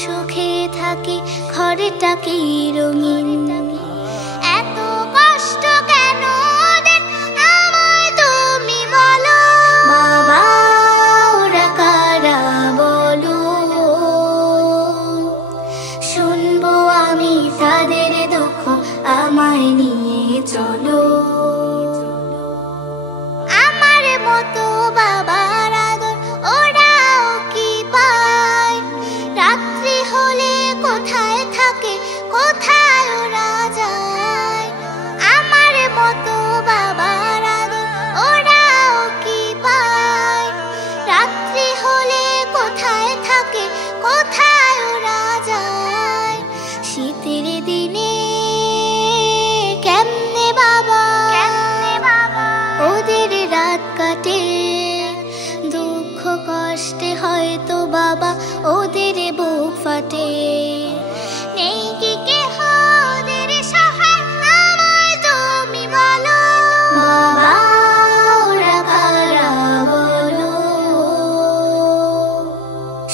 সুখে থাকি, ঘরটা কি রঙিন। এত কষ্ট কেন ওদের, আমায় তুমি বলো। বাবা ওরা কারা বলো, শুনবো আমি তাদের দুঃখ, আমায় নিয়ে চলো। আমার মতো বাবার আদর ওরাও কি পায়? রাত্রি হলে কোথায় থাকে, কোথায় ওরা যায়? আমার মতো বাবার আদর ওরাও কি পায়? রাত্রি হলে কোথায় থাকে, কোথায় ওরা যায়? শীতের দিনে কেমনে বাবা ওদের রাত কাটে, দুঃখ কষ্টে হয়তো বাবা ওদের বুক ফাটে। নেই কি কেহ ওদের সহায়, আমায় তুমি বলো। বাবা ওরা কারা বলো,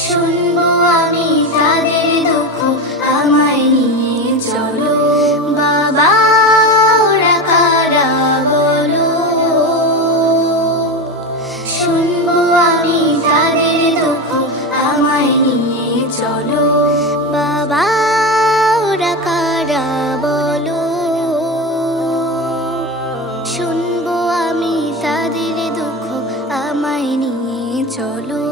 শুনবো আমি তাদের দুঃখ, আমায় নিয়ে চলো। বাবা ওরা কারা বলো, শুনবো আমি তাদের দুঃখ, আমায় নিয়ে চলো। বাবা ওরা কারা বলো, শুনবো আমি তাদের দুঃখ, আমায় নিয়ে চলো।